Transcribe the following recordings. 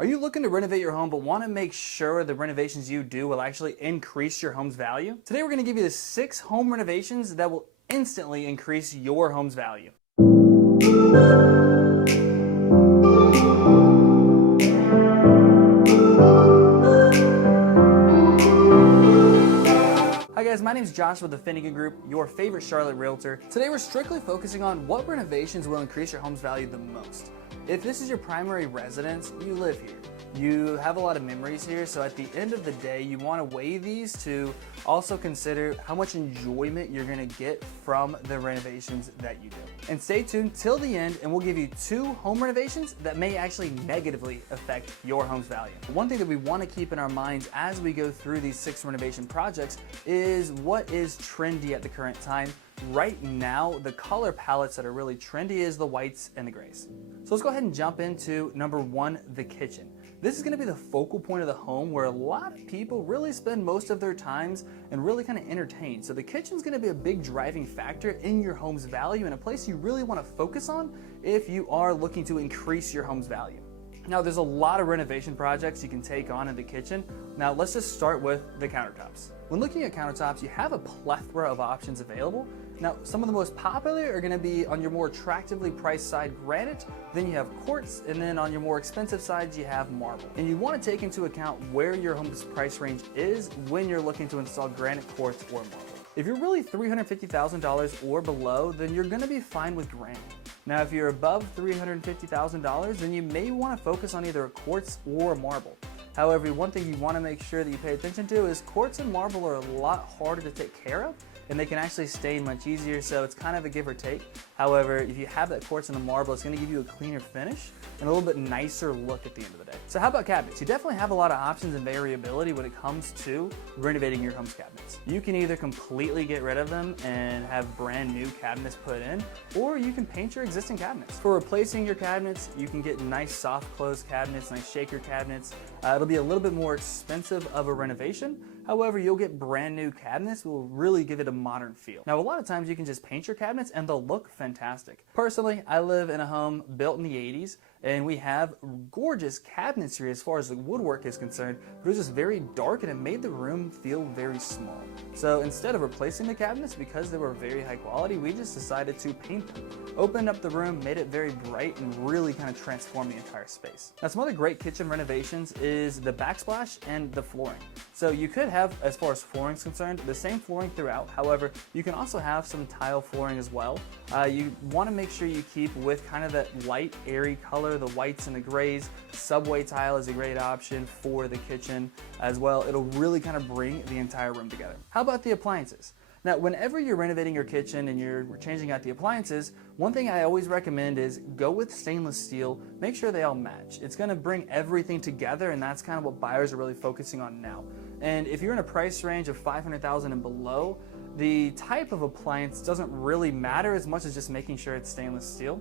Are you looking to renovate your home but want to make sure the renovations you do will actually increase your home's value? Today we're going to give you the 6 home renovations that will instantly increase your home's value. Hi guys, my name is Josh with the Finigan Group, your favorite Charlotte realtor. Today we're strictly focusing on what renovations will increase your home's value the most. If this is your primary residence, you live here. You have a lot of memories here, so at the end of the day, you want to weigh these to also consider how much enjoyment you're going to get from the renovations that you do. And stay tuned till the end, and we'll give you 2 home renovations that may actually negatively affect your home's value. One thing that we want to keep in our minds as we go through these 6 renovation projects is what is trendy at the current time. Right now, the color palettes that are really trendy is the whites and the grays. So let's go ahead and jump into number 1, the kitchen. This is going to be the focal point of the home where a lot of people really spend most of their times and really kind of entertain. So the kitchen is going to be a big driving factor in your home's value and a place you really want to focus on if you are looking to increase your home's value. Now, there's a lot of renovation projects you can take on in the kitchen. Now, let's just start with the countertops. When looking at countertops, you have a plethora of options available. Now, some of the most popular are going to be on your more attractively priced side, granite, then you have quartz, and then on your more expensive sides, you have marble. And you want to take into account where your home's price range is when you're looking to install granite, quartz, or marble. If you're really $350,000 or below, then you're going to be fine with granite. Now, if you're above $350,000, then you may want to focus on either a quartz or a marble. However, one thing you want to make sure that you pay attention to is quartz and marble are a lot harder to take care of, and they can actually stain much easier, so it's kind of a give or take. However, if you have that quartz and the marble, it's going to give you a cleaner finish and a little bit nicer look at the end of the day. So how about cabinets? You definitely have a lot of options and variability when it comes to renovating your home's cabinets. You can either completely get rid of them and have brand new cabinets put in, or you can paint your existing cabinets. For replacing your cabinets, you can get nice soft close cabinets, nice shaker cabinets. It'll be a little bit more expensive of a renovation. However, you'll get brand new cabinets that will really give it a modern feel. Now, a lot of times you can just paint your cabinets and they'll look fantastic. Personally, I live in a home built in the 80s, and we have gorgeous cabinets here as far as the woodwork is concerned, but it was just very dark and it made the room feel very small. So instead of replacing the cabinets because they were very high quality, we just decided to paint them. Opened up the room, made it very bright, and really kind of transformed the entire space. Now, some other great kitchen renovations is the backsplash and the flooring. So you could have, as far as flooring is concerned, the same flooring throughout. However, you can also have some tile flooring as well. You want to make sure you keep with kind of that light, airy color, the whites and the grays. Subway tile is a great option for the kitchen as well. It'll really kind of bring the entire room together. How about the appliances? Now, whenever you're renovating your kitchen and you're changing out the appliances, one thing I always recommend is go with stainless steel. Make sure they all match. It's going to bring everything together, and that's kind of what buyers are really focusing on now. And if you're in a price range of $500,000 and below, the type of appliance doesn't really matter as much as just making sure it's stainless steel.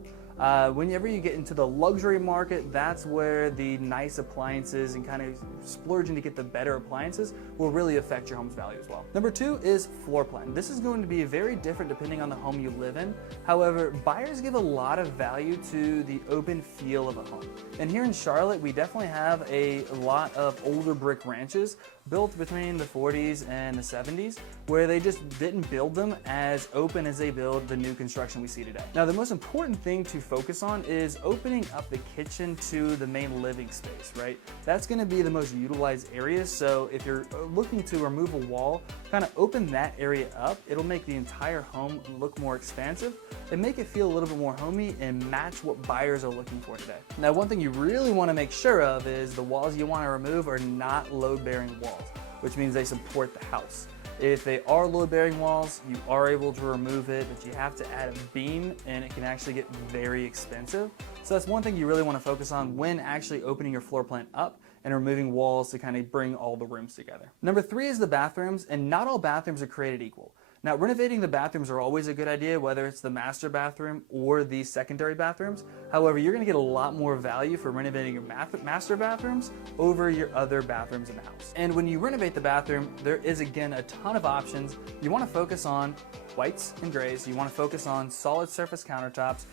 Whenever you get into the luxury market, that's where the nice appliances and kind of splurging to get the better appliances will really affect your home's value as well. Number 2 is floor plan. This is going to be very different depending on the home you live in. However, buyers give a lot of value to the open feel of a home. And here in Charlotte, we definitely have a lot of older brick ranches built between the 40s and the 70s, where they just didn't build them as open as they build the new construction we see today. Now, the most important thing to focus on is opening up the kitchen to the main living space, right? That's going to be the most utilized area. So if you're looking to remove a wall, kind of open that area up. It'll make the entire home look more expansive and make it feel a little bit more homey and match what buyers are looking for today. Now, one thing you really want to make sure of is the walls you want to remove are not load-bearing walls, which means they support the house. If they are load-bearing walls, you are able to remove it, but you have to add a beam, and it can actually get very expensive. So that's one thing you really want to focus on when actually opening your floor plan up and removing walls to kind of bring all the rooms together. Number 3 is the bathrooms, and not all bathrooms are created equal. Now, renovating the bathrooms are always a good idea, whether it's the master bathroom or the secondary bathrooms. However, you're going to get a lot more value for renovating your master bathrooms over your other bathrooms in the house. And when you renovate the bathroom, there is, again, a ton of options. You want to focus on whites and grays. You want to focus on solid surface countertops,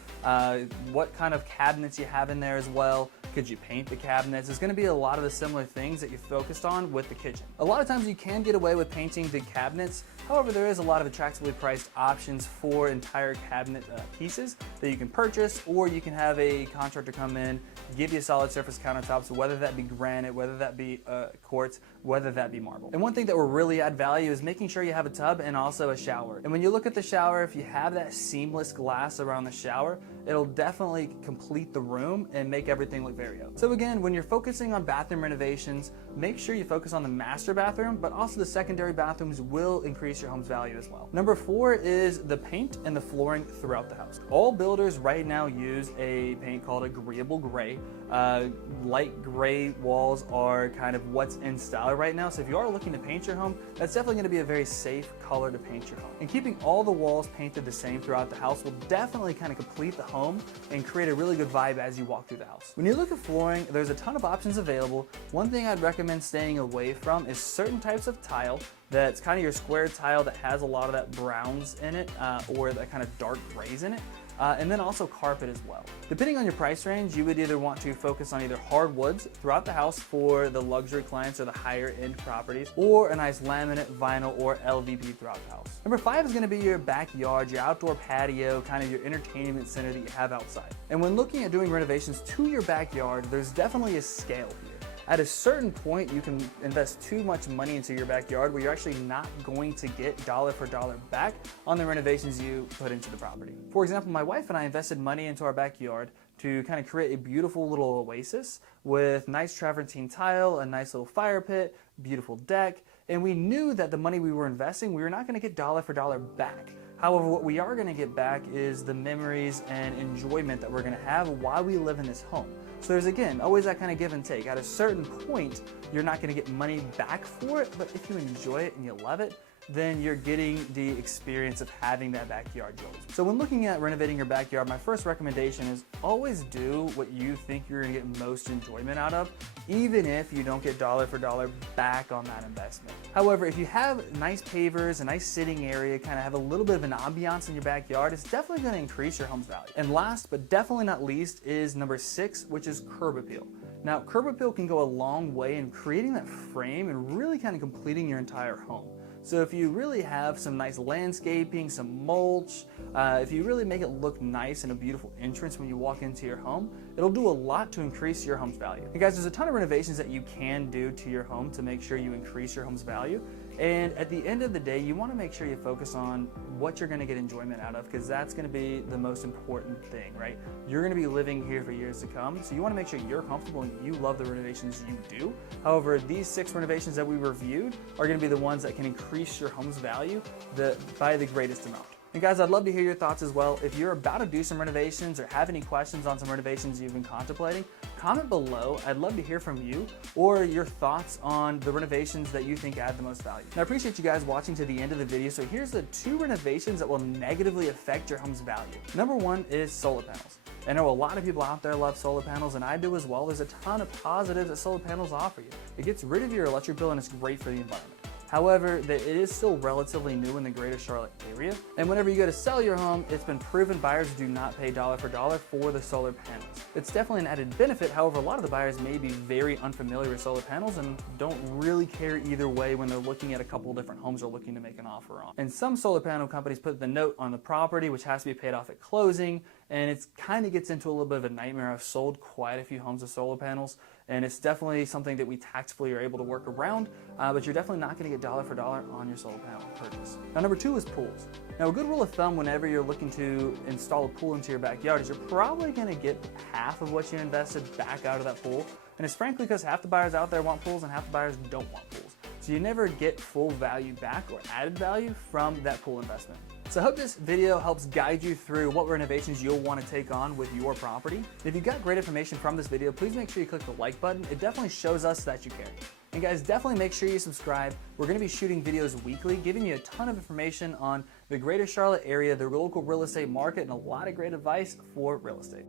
what kind of cabinets you have in there as well, Could you paint the cabinets? It's going to be a lot of the similar things that you focused on with the kitchen. A lot of times you can get away with painting the cabinets. However, there is a lot of attractively priced options for entire cabinet pieces that you can purchase, or you can have a contractor come in, give you solid surface countertops, whether that be granite, whether that be quartz, whether that be marble. And one thing that will really add value is making sure you have a tub and also a shower. And when you look at the shower, if you have that seamless glass around the shower, it'll definitely complete the room and make everything look very open. So again, when you're focusing on bathroom renovations, make sure you focus on the master bathroom, but also the secondary bathrooms will increase your home's value as well. Number 4 is the paint and the flooring throughout the house. All builders right now use a paint called agreeable gray. Light gray walls are kind of what's in style right now, so if you are looking to paint your home, that's definitely going to be a very safe color to paint your home. And keeping all the walls painted the same throughout the house will definitely kind of complete the home and create a really good vibe as you walk through the house. When you look at flooring, there's a ton of options available. One thing I'd recommend staying away from is certain types of tile that's kind of your square tile that has a lot of that browns in it, or that kind of dark grays in it. And then also carpet as well. Depending on your price range, you would either want to focus on either hardwoods throughout the house for the luxury clients or the higher end properties, or a nice laminate, vinyl, or LVP throughout the house. Number 5 is going to be your backyard, your outdoor patio, kind of your entertainment center that you have outside. And when looking at doing renovations to your backyard, there's definitely a scale here. At a certain point, you can invest too much money into your backyard where you're actually not going to get dollar for dollar back on the renovations you put into the property. For example, my wife and I invested money into our backyard to kind of create a beautiful little oasis with nice travertine tile, a nice little fire pit, beautiful deck, and we knew that the money we were investing, we were not going to get dollar for dollar back. However, what we are going to get back is the memories and enjoyment that we're going to have while we live in this home. So there's, again, always that kind of give and take. At a certain point, you're not going to get money back for it, but if you enjoy it and you love it, then you're getting the experience of having that backyard joy. So when looking at renovating your backyard, my first recommendation is always do what you think you're gonna get most enjoyment out of, even if you don't get dollar for dollar back on that investment. However, if you have nice pavers, a nice sitting area, kind of have a little bit of an ambiance in your backyard, it's definitely gonna increase your home's value. And last, but definitely not least, is number 6, which is curb appeal. Now, curb appeal can go a long way in creating that frame and really kind of completing your entire home. So if you really have some nice landscaping, some mulch, if you really make it look nice and a beautiful entrance when you walk into your home, it'll do a lot to increase your home's value. And guys, there's a ton of renovations that you can do to your home to make sure you increase your home's value. And at the end of the day, you want to make sure you focus on what you're going to get enjoyment out of, because that's going to be the most important thing, right? You're going to be living here for years to come, so you want to make sure you're comfortable and you love the renovations you do. However, these 6 renovations that we reviewed are going to be the ones that can increase your home's value by the greatest amount. And guys, I'd love to hear your thoughts as well. If you're about to do some renovations or have any questions on some renovations you've been contemplating, comment below. I'd love to hear from you or your thoughts on the renovations that you think add the most value. And I appreciate you guys watching to the end of the video. So here's the 2 renovations that will negatively affect your home's value. Number 1 is solar panels. I know a lot of people out there love solar panels, and I do as well. There's a ton of positives that solar panels offer you. It gets rid of your electric bill and it's great for the environment. However, it is still relatively new in the greater Charlotte area, and whenever you go to sell your home, it's been proven buyers do not pay dollar for dollar for the solar panels. It's definitely an added benefit. However, a lot of the buyers may be very unfamiliar with solar panels and don't really care either way when they're looking at a couple different homes or looking to make an offer on. And some solar panel companies put the note on the property, which has to be paid off at closing, and it kind of gets into a little bit of a nightmare. I've sold quite a few homes with solar panels, and it's definitely something that we tactfully are able to work around, but you're definitely not going to get dollar for dollar on your solar panel purchase. Now, number 2 is pools. Now, a good rule of thumb whenever you're looking to install a pool into your backyard is you're probably going to get half of what you invested back out of that pool, and it's frankly because half the buyers out there want pools and half the buyers don't want pools. So you never get full value back or added value from that pool investment. So I hope this video helps guide you through what renovations you'll want to take on with your property. If you got great information from this video, please make sure you click the like button. It definitely shows us that you care. And guys, definitely make sure you subscribe. We're going to be shooting videos weekly, giving you a ton of information on the greater Charlotte area, the local real estate market, and a lot of great advice for real estate.